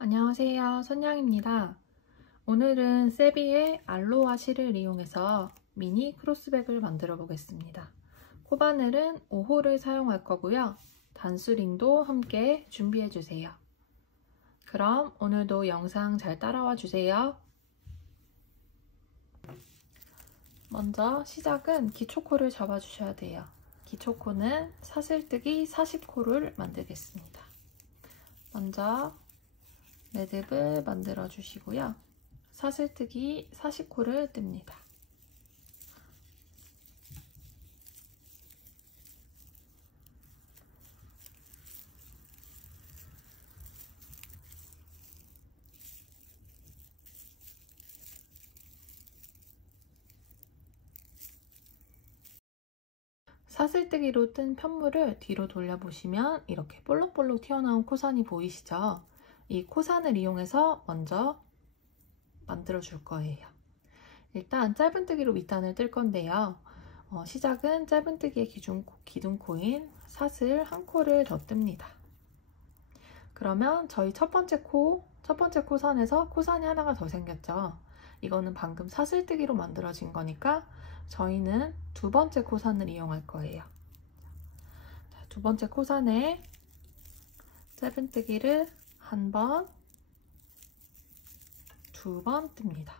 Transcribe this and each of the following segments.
안녕하세요, 선영입니다. 오늘은 세비의 알로하 실을 이용해서 미니 크로스백을 만들어 보겠습니다. 코바늘은 5호를 사용할 거고요. 단수링도 함께 준비해 주세요. 그럼 오늘도 영상 잘 따라와 주세요. 먼저 시작은 기초코를 잡아 주셔야 돼요. 기초코는 사슬뜨기 40코를 만들겠습니다. 먼저 매듭을 만들어 주시고요. 사슬뜨기 40코를 뜹니다. 사슬뜨기로 뜬 편물을 뒤로 돌려보시면 이렇게 볼록볼록 튀어나온 코산이 보이시죠? 이 코산을 이용해서 먼저 만들어 줄 거예요. 일단 짧은뜨기로 밑단을 뜰 건데요. 시작은 짧은뜨기의 기둥코인 사슬 1코를 더 뜹니다. 그러면 저희 첫 번째 코선에서 코산이 하나가 더 생겼죠. 이거는 방금 사슬뜨기로 만들어진 거니까 저희는 두 번째 코산을 이용할 거예요. 두 번째 코산에 짧은뜨기를 한 번, 두 번 뜹니다.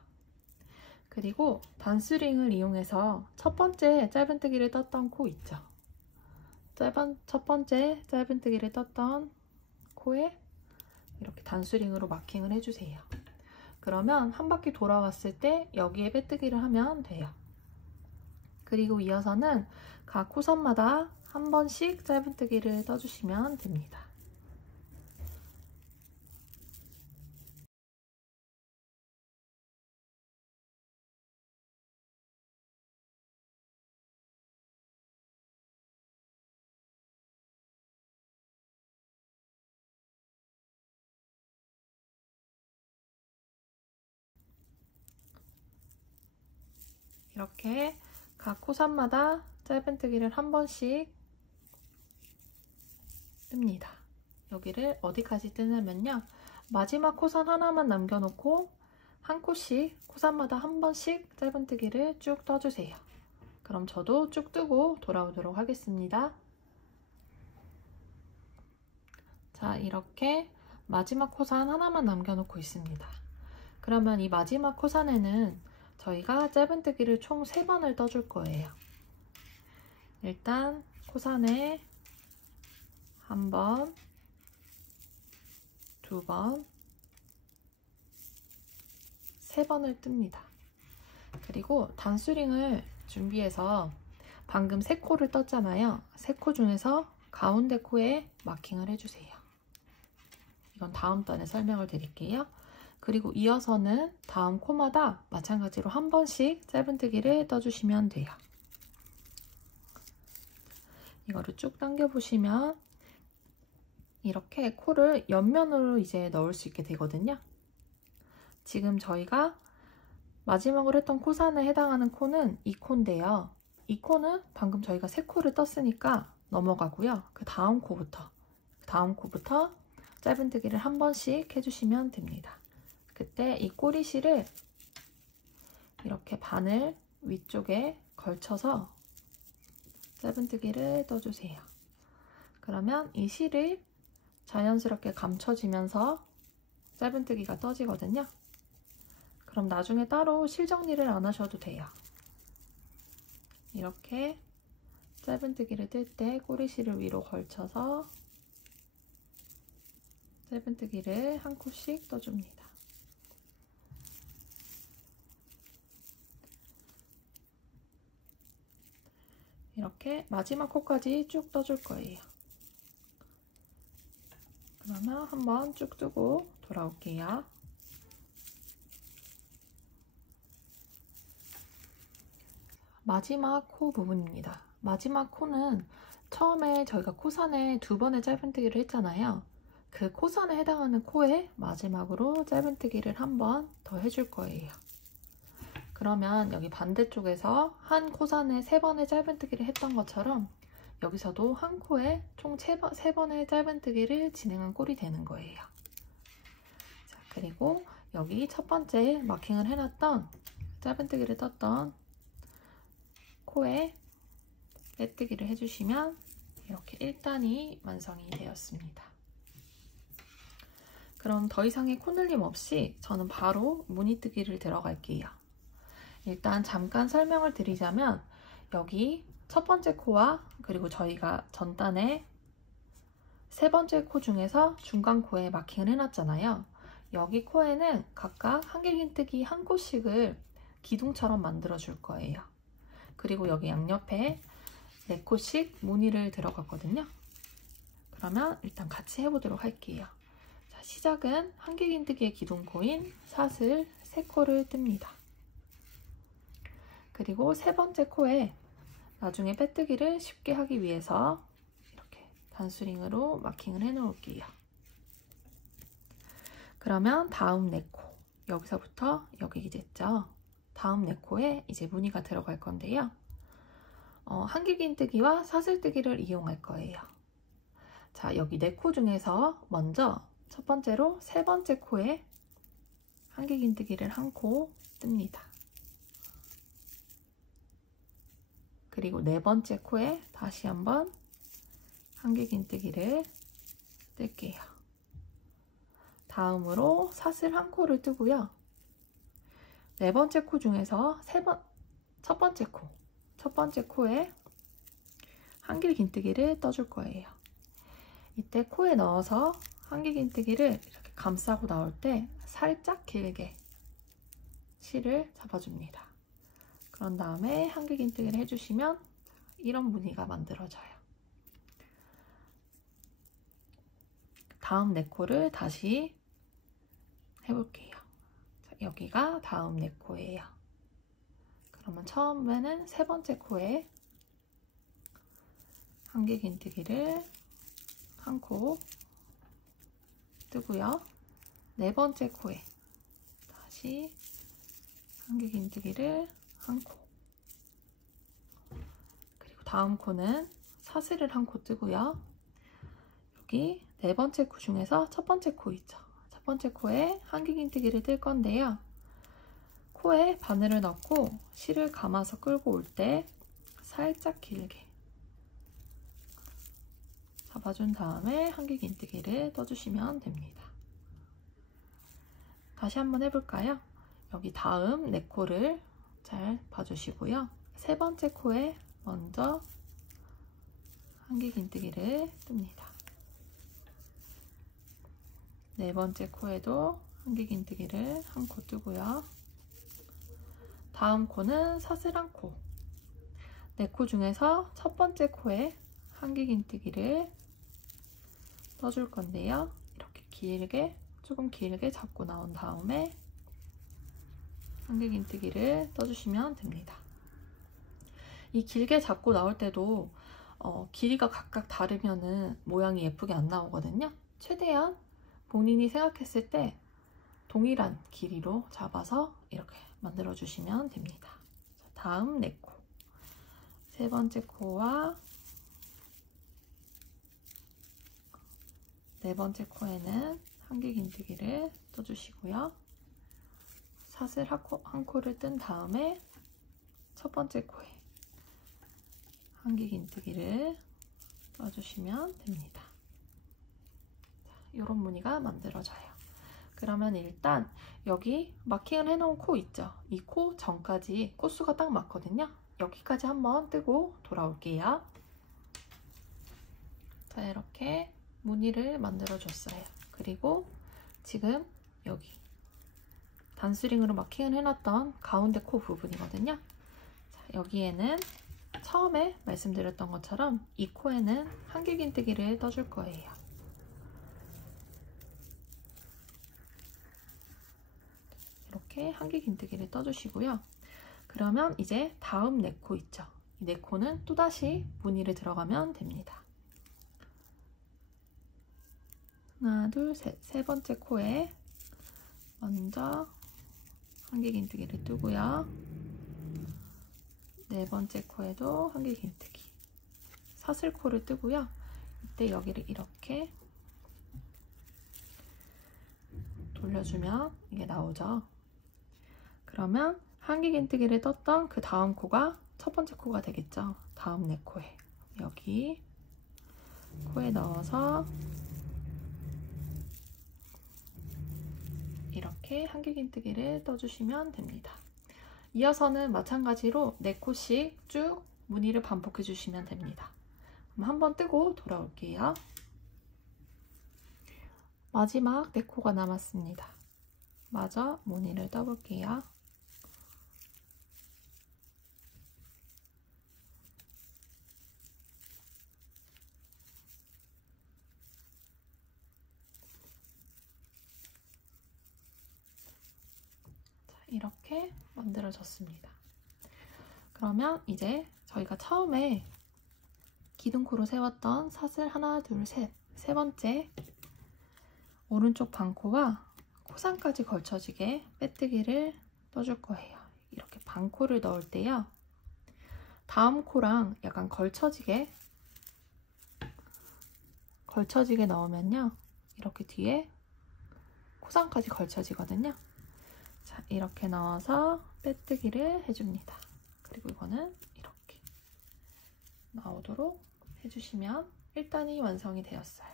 그리고 단수링을 이용해서 첫 번째 짧은뜨기를 떴던 코 있죠. 첫 번째 짧은뜨기를 떴던 코에 이렇게 단수링으로 마킹을 해주세요. 그러면 한 바퀴 돌아왔을 때 여기에 빼뜨기를 하면 돼요. 그리고 이어서는 각 코선마다 한 번씩 짧은뜨기를 떠주시면 됩니다. 이렇게 각 코선마다 짧은뜨기를 한 번씩 뜹니다. 여기를 어디까지 뜨냐면요. 마지막 코선 하나만 남겨놓고 한 코씩 코선마다 한 번씩 짧은뜨기를 쭉 떠주세요. 그럼 저도 쭉 뜨고 돌아오도록 하겠습니다. 자, 이렇게 마지막 코선 하나만 남겨놓고 있습니다. 그러면 이 마지막 코선에는 저희가 짧은뜨기를 총 3번을 떠줄 거예요. 일단 코선에 한 번, 두 번, 3번을 뜹니다. 그리고 단수링을 준비해서 방금 3코를 떴잖아요. 3코 중에서 가운데 코에 마킹을 해주세요. 이건 다음 단에 설명을 드릴게요. 그리고 이어서는 다음 코마다 마찬가지로 한 번씩 짧은뜨기를 떠주시면 돼요. 이거를 쭉 당겨보시면 이렇게 코를 옆면으로 이제 넣을 수 있게 되거든요. 지금 저희가 마지막으로 했던 코산에 해당하는 코는 이 코인데요. 이 코는 방금 저희가 3코를 떴으니까 넘어가고요. 그 다음 코부터 짧은뜨기를 한 번씩 해주시면 됩니다. 그때 이 꼬리실을 이렇게 바늘 위쪽에 걸쳐서 짧은뜨기를 떠주세요. 그러면 이 실이 자연스럽게 감춰지면서 짧은뜨기가 떠지거든요. 그럼 나중에 따로 실 정리를 안 하셔도 돼요. 이렇게 짧은뜨기를 뜰 때 꼬리실을 위로 걸쳐서 짧은뜨기를 한 코씩 떠줍니다. 이렇게 마지막 코까지 쭉 떠줄 거예요. 그러면 한번 쭉 뜨고 돌아올게요. 마지막 코 부분입니다. 마지막 코는 처음에 저희가 코선에 2번의 짧은뜨기를 했잖아요. 그 코선에 해당하는 코에 마지막으로 짧은뜨기를 한 번 더 해줄 거예요. 그러면 여기 반대쪽에서 한 코선에 3번의 짧은뜨기를 했던 것처럼 여기서도 한 코에 총 3번의 짧은뜨기를 진행한 꼴이 되는 거예요. 자, 그리고 여기 첫 번째 마킹을 해놨던 짧은뜨기를 떴던 코에 빼뜨기를 해주시면 이렇게 1단이 완성이 되었습니다. 그럼 더 이상의 코늘림 없이 저는 바로 무늬뜨기를 들어갈게요. 일단 잠깐 설명을 드리자면 여기 첫 번째 코와 그리고 저희가 전단에 3번째 코 중에서 중간 코에 마킹을 해놨잖아요. 여기 코에는 각각 한길긴뜨기 한 코씩을 기둥처럼 만들어 줄 거예요. 그리고 여기 양옆에 4코씩 무늬를 들어갔거든요. 그러면 일단 같이 해보도록 할게요. 자, 시작은 한길긴뜨기의 기둥코인 사슬 3코를 뜹니다. 그리고 3번째 코에 나중에 빼뜨기를 쉽게 하기 위해서 이렇게 단수링으로 마킹을 해 놓을게요. 그러면 다음 4코, 여기서부터 여기 됐죠? 다음 4코에 이제 무늬가 들어갈 건데요. 한길긴뜨기와 사슬뜨기를 이용할 거예요. 자, 여기 4코 중에서 먼저 첫 번째로 3번째 코에 한길긴뜨기를 1코 뜹니다. 그리고 4번째 코에 다시 한번 한길긴뜨기를 뜰게요. 다음으로 사슬 1코를 뜨고요. 4번째 코 중에서 첫 번째 코에 한길긴뜨기를 떠줄 거예요. 이때 코에 넣어서 한길긴뜨기를 이렇게 감싸고 나올 때 살짝 길게 실을 잡아줍니다. 그런 다음에 한길긴뜨기를 해주시면 이런 무늬가 만들어져요. 다음 4코를 다시 해볼게요. 자, 여기가 다음 4코예요. 그러면 처음에는 3번째 코에 한길긴뜨기를 1코 뜨고요. 4번째 코에 다시 한길긴뜨기를 1코, 그리고 다음 코는 사슬을 1코 뜨고요. 여기 4번째 코 중에서 첫 번째 코 있죠. 첫 번째 코에 한길긴뜨기를 뜰 건데요. 코에 바늘을 넣고 실을 감아서 끌고 올 때 살짝 길게 잡아준 다음에 한길긴뜨기를 떠주시면 됩니다. 다시 한번 해볼까요? 여기 다음 4코를 잘 봐주시고요. 3번째 코에 먼저 한길긴뜨기를 뜹니다. 4번째 코에도 한길긴뜨기를 1코 뜨고요. 다음 코는 사슬 1코. 4코 중에서 첫 번째 코에 한길긴뜨기를 떠줄 건데요. 이렇게 조금 길게 잡고 나온 다음에 한길긴뜨기를 떠주시면 됩니다. 이 길게 잡고 나올 때도 길이가 각각 다르면은 모양이 예쁘게 안 나오거든요. 최대한 본인이 생각했을 때 동일한 길이로 잡아서 이렇게 만들어 주시면 됩니다. 다음 4코, 3번째 코와 4번째 코에는 한길긴뜨기를 떠주시고요. 사슬 1코를 뜬 다음에 첫 번째 코에 한길긴뜨기를 떠주시면 됩니다. 이런 무늬가 만들어져요. 그러면 일단 여기 마킹을 해놓은 코 있죠? 이 코 전까지 코수가 딱 맞거든요. 여기까지 한번 뜨고 돌아올게요. 자, 이렇게 무늬를 만들어 줬어요. 그리고 지금 여기 단수링으로 마킹을 해놨던 가운데 코 부분이거든요. 자, 여기에는 처음에 말씀드렸던 것처럼 이 코에는 한길긴뜨기를 떠줄 거예요. 이렇게 한길긴뜨기를 떠주시고요. 그러면 이제 다음 4코 있죠? 이 4코는 또다시 무늬를 들어가면 됩니다. 하나, 둘, 셋. 세 번째 코에 먼저 한길긴뜨기를 뜨고요. 네 번째 코에도 한길긴뜨기. 사슬코를 뜨고요. 이때 여기를 이렇게 돌려주면 이게 나오죠. 그러면 한길긴뜨기를 떴던 그 다음 코가 첫 번째 코가 되겠죠. 다음 네 코에 여기 코에 넣어서 이렇게 한길긴뜨기를 떠주시면 됩니다. 이어서는 마찬가지로 4코씩 쭉 무늬를 반복해 주시면 됩니다. 그럼 한번 뜨고 돌아올게요. 마지막 4코가 남았습니다. 마저 무늬를 떠볼게요. 이렇게 만들어졌습니다. 그러면 이제 저희가 처음에 기둥코로 세웠던 사슬 하나, 둘, 셋, 세 번째 오른쪽 반코와 코상까지 걸쳐지게 빼뜨기를 떠줄 거예요. 이렇게 반코를 넣을 때요. 다음 코랑 약간 걸쳐지게 넣으면요. 이렇게 뒤에 코상까지 걸쳐지거든요. 자, 이렇게 넣어서 빼뜨기를 해줍니다. 그리고 이거는 이렇게 나오도록 해주시면 1단이 완성이 되었어요.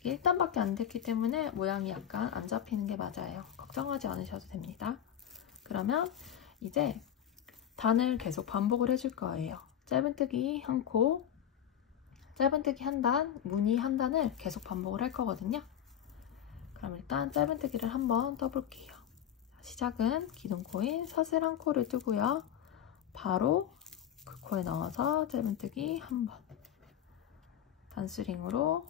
이게 1단밖에 안 됐기 때문에 모양이 약간 안 잡히는 게 맞아요. 걱정하지 않으셔도 됩니다. 그러면 이제 단을 계속 반복을 해줄 거예요. 짧은뜨기 한 코, 짧은뜨기 한 단, 무늬 한 단을 계속 반복을 할 거거든요. 그럼 일단 짧은뜨기를 한번 떠볼게요. 시작은 기둥코인 사슬 한 코를 뜨고요. 바로 그 코에 넣어서 짧은뜨기 한 번, 단스링으로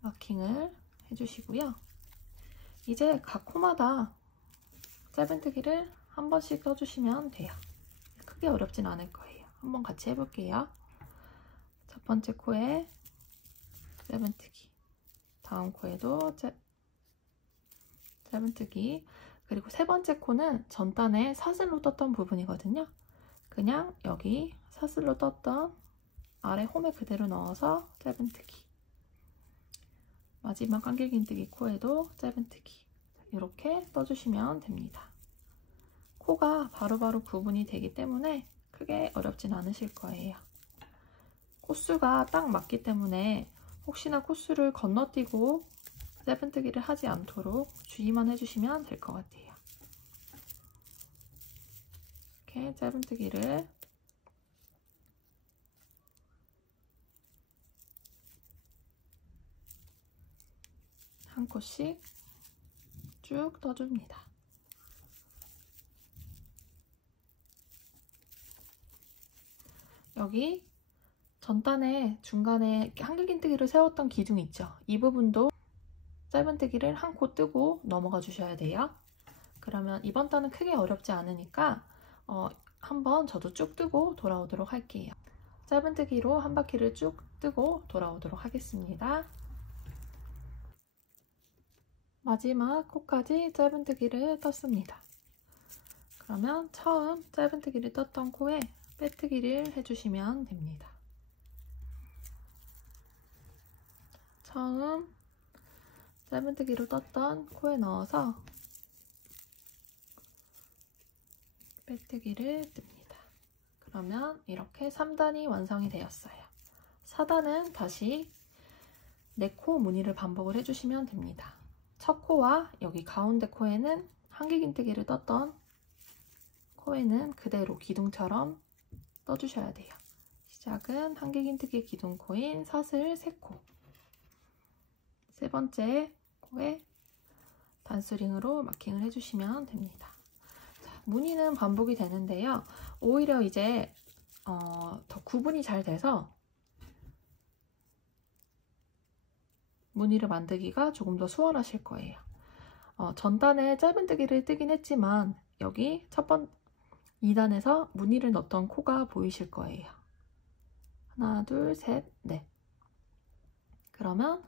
마킹을 해주시고요. 이제 각 코마다 짧은뜨기를 한 번씩 떠주시면 돼요. 크게 어렵진 않을 거예요. 한번 같이 해볼게요. 첫 번째 코에 짧은뜨기, 다음 코에도 짧은뜨기, 그리고 세 번째 코는 전단에 사슬로 떴던 부분이거든요. 그냥 여기 사슬로 떴던 아래 홈에 그대로 넣어서 짧은뜨기, 마지막 한길긴뜨기 코에도 짧은뜨기, 이렇게 떠주시면 됩니다. 코가 바로바로 구분이 되기 때문에 크게 어렵진 않으실 거예요. 코수가 딱 맞기 때문에 혹시나 코수를 건너뛰고 짧은뜨기를 하지 않도록 주의만 해주시면 될 것 같아요. 이렇게 짧은뜨기를 한 코씩 쭉 떠줍니다. 여기 전단에 중간에 한길긴뜨기를 세웠던 기둥 있죠? 이 부분도 짧은뜨기를 한 코 뜨고 넘어가 주셔야 돼요. 그러면 이번 단은 크게 어렵지 않으니까 한번 저도 쭉 뜨고 돌아오도록 할게요. 짧은뜨기로 한 바퀴를 쭉 뜨고 돌아오도록 하겠습니다. 마지막 코까지 짧은뜨기를 떴습니다. 그러면 처음 짧은뜨기를 떴던 코에 빼뜨기를 해주시면 됩니다. 처음 짧은뜨기로 떴던 코에 넣어서 빼뜨기를 뜹니다. 그러면 이렇게 3단이 완성이 되었어요. 4단은 다시 4코 무늬를 반복을 해주시면 됩니다. 첫 코와 여기 가운데 코에는 한길긴뜨기를 떴던 코에는 그대로 기둥처럼 떠주셔야 돼요. 시작은 한길긴뜨기 기둥코인 사슬 3코, 세 번째 코에 단스링으로 마킹을 해주시면 됩니다. 자, 무늬는 반복이 되는데요. 오히려 이제 더 구분이 잘 돼서 무늬를 만들기가 조금 더 수월하실 거예요. 전단에 짧은뜨기를 뜨긴 했지만 여기 2단에서 무늬를 넣었던 코가 보이실 거예요. 하나, 둘, 셋, 넷. 그러면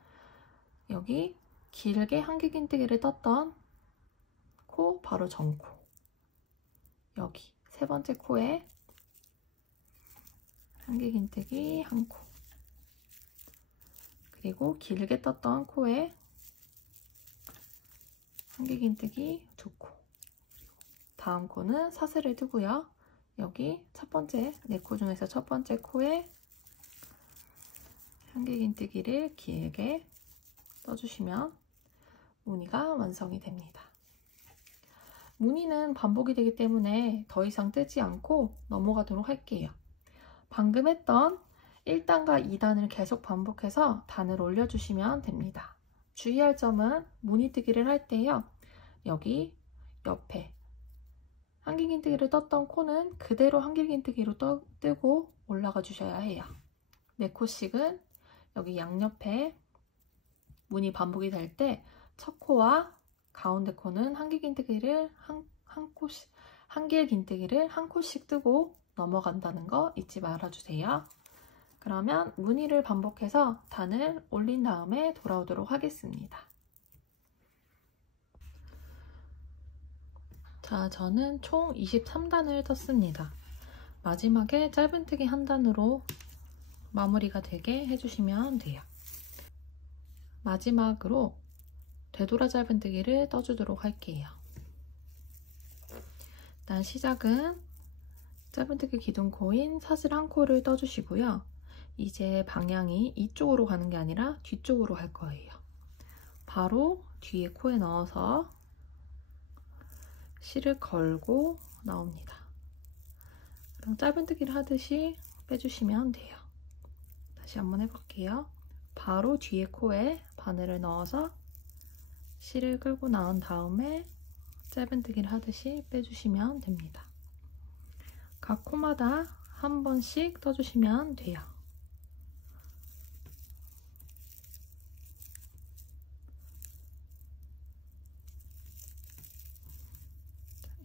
여기 길게 한길긴뜨기를 떴던 코 바로 전코, 여기 세 번째 코에 한길긴뜨기 한 코, 그리고 길게 떴던 코에 한길긴뜨기 두 코, 다음 코는 사슬을 뜨고요. 여기 첫 번째, 네 코 중에서 첫 번째 코에 한길긴뜨기를 길게 떠주시면 무늬가 완성이 됩니다. 무늬는 반복이 되기 때문에 더 이상 뜨지 않고 넘어가도록 할게요. 방금 했던 1단과 2단을 계속 반복해서 단을 올려주시면 됩니다. 주의할 점은 무늬뜨기를 할 때요, 여기 옆에 한길긴뜨기를 떴던 코는 그대로 한길긴뜨기로 뜨고 올라가 주셔야 해요. 4코씩은 여기 양옆에 무늬 반복이 될 때 첫 코와 가운데 코는 한길긴뜨기를 한 코씩 뜨고 넘어간다는 거 잊지 말아주세요. 그러면 무늬를 반복해서 단을 올린 다음에 돌아오도록 하겠습니다. 자, 저는 총 23단을 떴습니다. 마지막에 짧은뜨기 한 단으로 마무리가 되게 해주시면 돼요. 마지막으로 되돌아 짧은뜨기를 떠주도록 할게요. 일단 시작은 짧은뜨기 기둥코인 사슬 한 코를 떠주시고요. 이제 방향이 이쪽으로 가는 게 아니라 뒤쪽으로 할 거예요. 바로 뒤에 코에 넣어서 실을 걸고 나옵니다. 그럼 짧은뜨기를 하듯이 빼주시면 돼요. 다시 한번 해볼게요. 바로 뒤에 코에 바늘을 넣어서 실을 끌고 나온 다음에 짧은뜨기를 하듯이 빼주시면 됩니다. 각 코마다 한 번씩 떠주시면 돼요.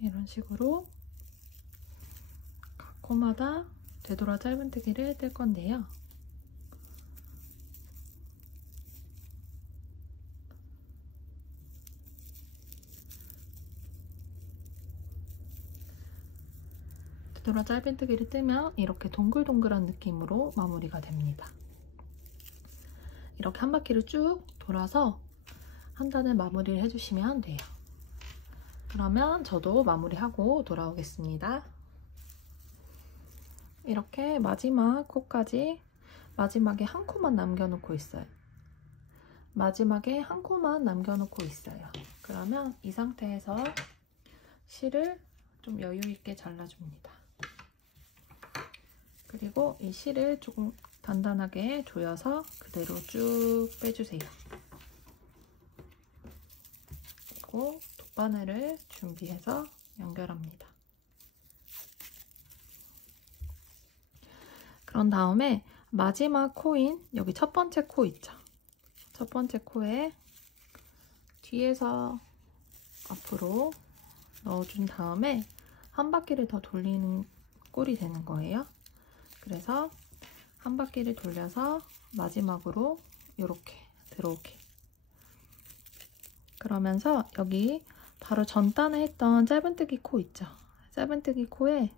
이런 식으로 각 코마다 되돌아 짧은뜨기를 뜰 건데요. 되돌아 짧은뜨기를 뜨면 이렇게 동글동글한 느낌으로 마무리가 됩니다. 이렇게 한 바퀴를 쭉 돌아서 한 단을 마무리를 해주시면 돼요. 그러면 저도 마무리하고 돌아오겠습니다. 이렇게 마지막 코까지 마지막에 한 코만 남겨놓고 있어요. 마지막에 한 코만 남겨놓고 있어요. 그러면 이 상태에서 실을 좀 여유 있게 잘라줍니다. 그리고 이 실을 조금 단단하게 조여서 그대로 쭉 빼주세요. 그리고 돗바늘을 준비해서 연결합니다. 그런 다음에 마지막 코인 여기 첫 번째 코 있죠? 첫 번째 코에 뒤에서 앞으로 넣어준 다음에 한 바퀴를 더 돌리는 꼴이 되는 거예요. 그래서 한 바퀴를 돌려서 마지막으로 이렇게 들어오게. 그러면서 여기 바로 전단에 했던 짧은뜨기 코 있죠? 짧은뜨기 코에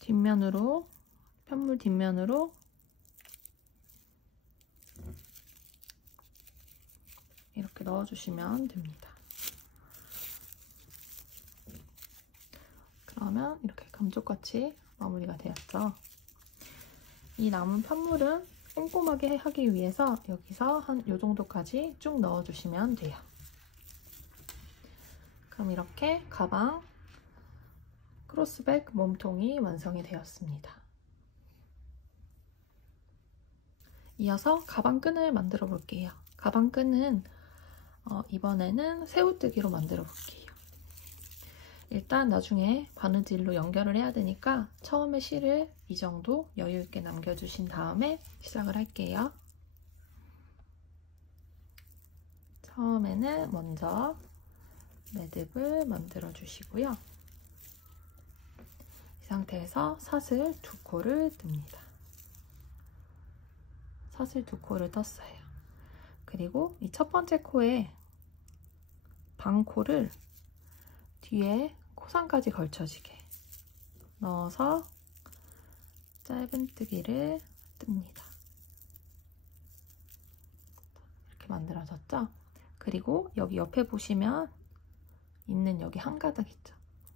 뒷면으로, 편물 뒷면으로 이렇게 넣어주시면 됩니다. 그러면 이렇게 감쪽같이 마무리가 되었죠. 이 남은 편물은 꼼꼼하게 하기 위해서 여기서 한 요 정도까지 쭉 넣어주시면 돼요. 그럼 이렇게 가방 크로스백 몸통이 완성이 되었습니다. 이어서 가방끈을 만들어 볼게요. 가방끈은 이번에는 새우뜨기로 만들어 볼게요. 일단 나중에 바느질로 연결을 해야 되니까 처음에 실을 이 정도 여유 있게 남겨주신 다음에 시작을 할게요. 처음에는 먼저 매듭을 만들어 주시고요. 이 상태에서 사슬 2코를 뜹니다. 사슬 2코를 떴어요. 그리고 이 첫 번째 코에 방코를 뒤에 코상까지 걸쳐지게 넣어서 짧은뜨기를 뜹니다. 이렇게 만들어졌죠? 그리고 여기 옆에 보시면 있는 여기 한 가닥 있죠?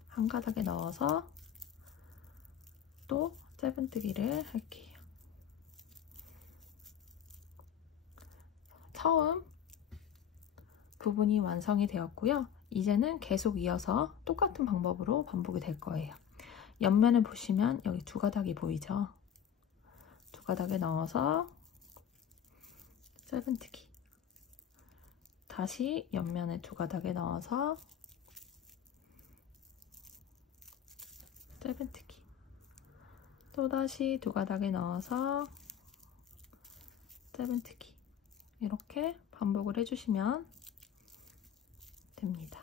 한 가닥에 넣어서 또 짧은뜨기를 할게요. 처음 부분이 완성이 되었고요. 이제는 계속 이어서 똑같은 방법으로 반복이 될 거예요. 옆면에 보시면 여기 2가닥이 보이죠? 2가닥에 넣어서 짧은뜨기, 다시 옆면에 2가닥에 넣어서 짧은뜨기, 또다시 2가닥에 넣어서 짧은뜨기, 이렇게 반복을 해주시면 됩니다.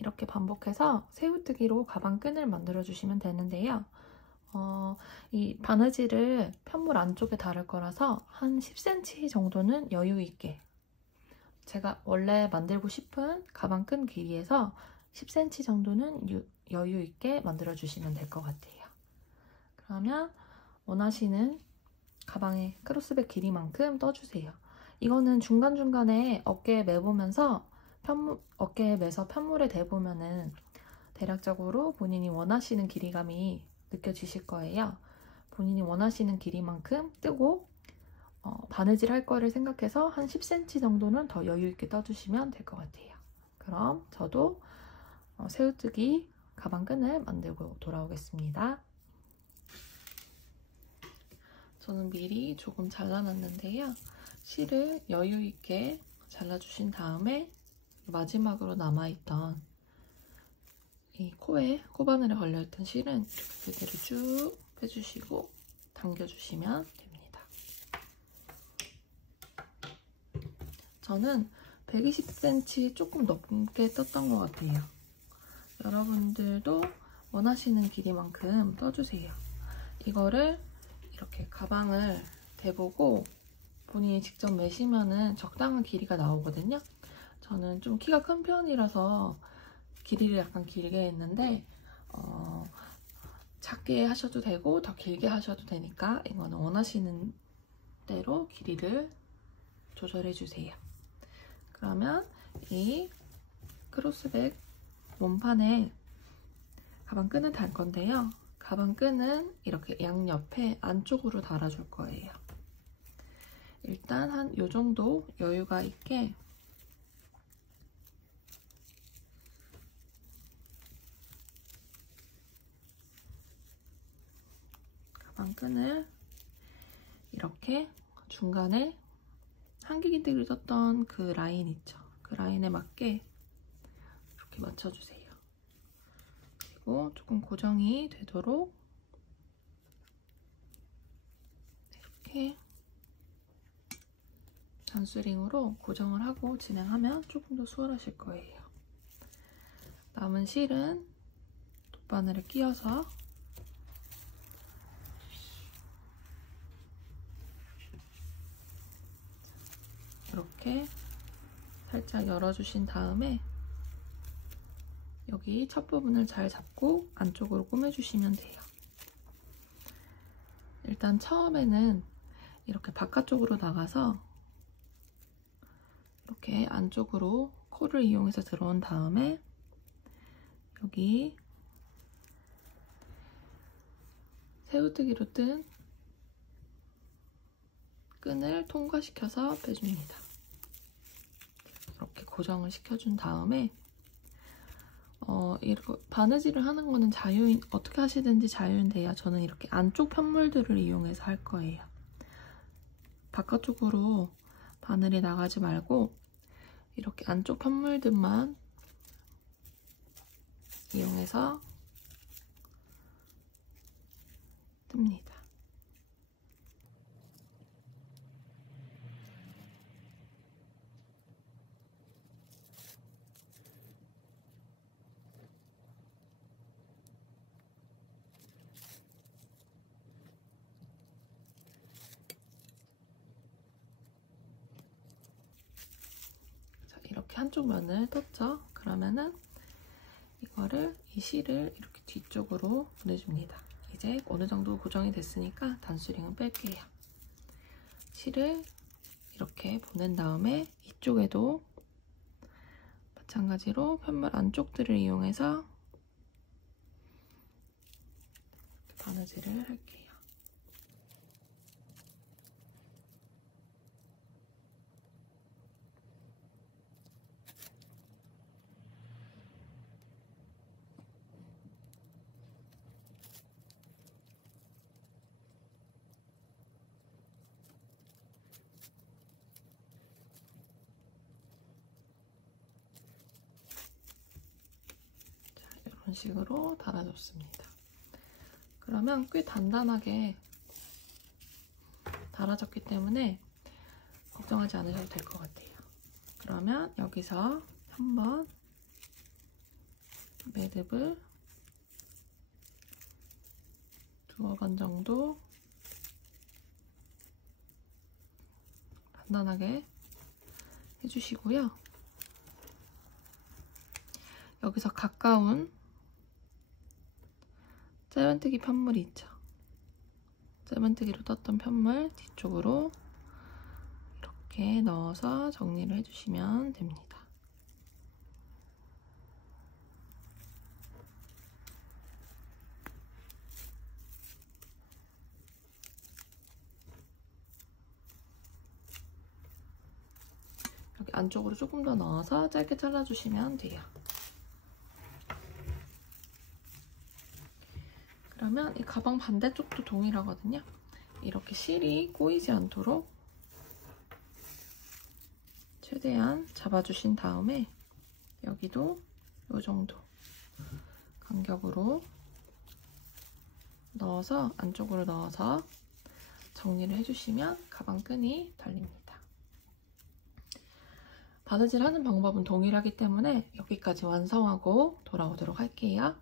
이렇게 반복해서 새우뜨기로 가방끈을 만들어 주시면 되는데요. 이 바느질을 편물 안쪽에 달을 거라서 한 10cm 정도는 여유 있게, 제가 원래 만들고 싶은 가방끈 길이에서 10cm 정도는 여유 있게 만들어 주시면 될 것 같아요. 그러면 원하시는 가방의 크로스백 길이만큼 떠주세요. 이거는 중간중간에 어깨에 매보면서 어깨에 매서 편물에 대보면은 대략적으로 본인이 원하시는 길이감이 느껴지실 거예요. 본인이 원하시는 길이만큼 뜨고 바느질 할 거를 생각해서 한 10cm 정도는 더 여유 있게 떠주시면 될 것 같아요. 그럼 저도 새우뜨기 가방끈을 만들고 돌아오겠습니다. 저는 미리 조금 잘라놨는데요. 실을 여유 있게 잘라주신 다음에 마지막으로 남아있던 이 코에 코바늘에 걸려있던 실은 이렇게 그대로 쭉 빼주시고 당겨주시면 됩니다. 저는 120cm 조금 넘게 떴던 것 같아요. 여러분들도 원하시는 길이만큼 떠주세요. 이거를 이렇게 가방을 대보고 본인이 직접 매시면은 적당한 길이가 나오거든요. 저는 좀 키가 큰 편이라서 길이를 약간 길게 했는데 작게 하셔도 되고 더 길게 하셔도 되니까 이거는 원하시는 대로 길이를 조절해 주세요. 그러면 이 크로스백 몸판에 가방끈을 달 건데요. 가방끈은 이렇게 양옆에 안쪽으로 달아줄 거예요. 일단 한 요 정도 여유가 있게 가방끈을 이렇게 중간에 한길긴뜨기를 떴던 그 라인 있죠? 그 라인에 맞게 이렇게 맞춰주세요. 그리고 조금 고정이 되도록 이렇게 단수링으로 고정을 하고 진행하면 조금 더 수월하실 거예요. 남은 실은 돗바늘에 끼워서 이렇게 살짝 열어주신 다음에 여기 첫 부분을 잘 잡고 안쪽으로 꼬매주시면 돼요. 일단 처음에는 이렇게 바깥쪽으로 나가서 이렇게 안쪽으로 코를 이용해서 들어온 다음에 여기 새우뜨기로 뜬 끈을 통과시켜서 빼줍니다. 이렇게 고정을 시켜준 다음에 이렇게 바느질을 하는 거는 어떻게 하시든지 자유인데요. 저는 이렇게 안쪽 편물들을 이용해서 할 거예요. 바깥쪽으로 바늘이 나가지 말고 이렇게 안쪽 편물들만 이용해서 풉니다. 이렇게 한쪽 면을 떴죠? 그러면은 이 실을 이렇게 뒤쪽으로 보내줍니다. 이제 어느 정도 고정이 됐으니까 단수링은 뺄게요. 실을 이렇게 보낸 다음에 이쪽에도 마찬가지로 편물 안쪽들을 이용해서 바느질을 할게요. 이런 식으로 달아줬습니다. 그러면 꽤 단단하게 달아졌기 때문에 걱정하지 않으셔도 될 것 같아요. 그러면 여기서 한번 매듭을 2번 정도 단단하게 해주시고요. 여기서 가까운 짧은뜨기 편물이 있죠. 짧은뜨기로 떴던 편물 뒤쪽으로 이렇게 넣어서 정리를 해주시면 됩니다. 여기 안쪽으로 조금 더 넣어서 짧게 잘라주시면 돼요. 그러면 이 가방 반대쪽도 동일하거든요. 이렇게 실이 꼬이지 않도록 최대한 잡아주신 다음에 여기도 이 정도 간격으로 넣어서 안쪽으로 넣어서 정리를 해주시면 가방 끈이 달립니다. 바느질 하는 방법은 동일하기 때문에 여기까지 완성하고 돌아오도록 할게요.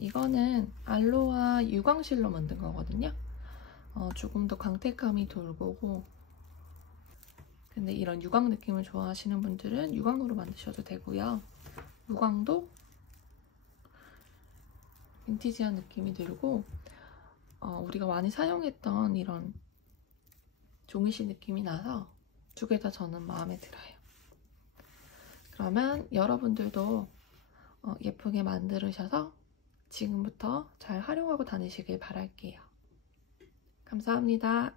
이거는 알로하 유광실로 만든 거거든요. 조금 더 광택감이 돌고, 근데 이런 유광 느낌을 좋아하시는 분들은 유광으로 만드셔도 되고요. 무광도 빈티지한 느낌이 들고 우리가 많이 사용했던 이런 종이실 느낌이 나서 두 개 다 저는 마음에 들어요. 그러면 여러분들도 예쁘게 만드셔서 지금부터 잘 활용하고 다니시길 바랄게요. 감사합니다.